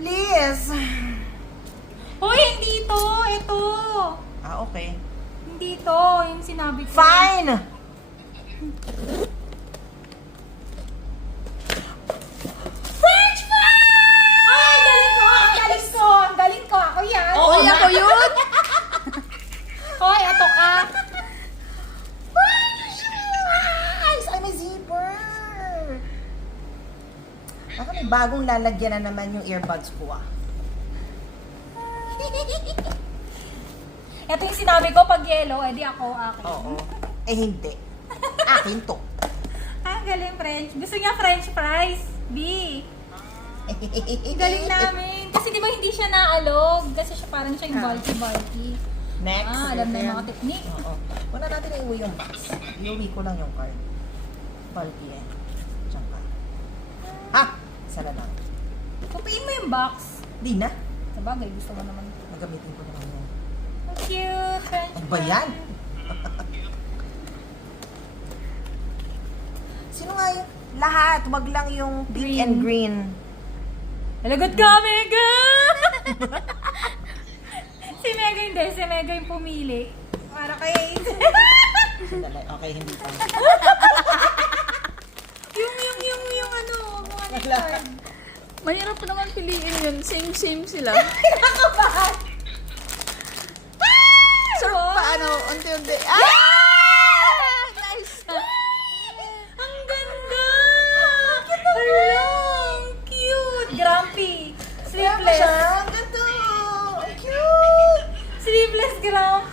Please. Hoy, hindi to. Ito. Ah, okay. Hindi to. Yung sinabi ko. Fine! French fries! Ay, galing ko. Ang galing ko. Ang galing ko. Ako yan. Oo, Uy, ako yun! Hoy, ato ka. French fries! I'm a zipper! Ako may bagong lalagyan na naman yung earbuds ko ah. Ito yung sinabi ko pag yellow, edi ako. Oo. Eh hindi. Akin to. Ah, galing French. Gusto niya French fries. B. Galing namin. Kasi di ba hindi siya naalog? Kasi siya parang siya yung bulky-bulky. Next. Ah, alam na yung mga Ayan. technique. Oo. Una natin iuwi yung box. Iuwi ko lang yung card. Bulky eh. Diyan ka. Ha! Isa na lang. Kupiin mo yung box. Di na. Sabagay, gusto mo naman. Magamitin ko naman yan. Ang cute. French Ano ba yan? Sino nga yung lahat? Wag lang yung pink Green. and green. Lagot ka, Mega! Si Mega hindi. Si Mega yung pumili. Para kay Sandali. Okay, hindi pa. yung ano, mga Wala. card. Mahirap pa naman piliin yun. Same sila. Kinakabahan. So, Oh. paano? Unti-unti. Ah! Nice! Ang ganda! Hello! Ang cute! Grumpy! Sleeveless! Ang ganda! Ang cute! Sleeveless grumpy!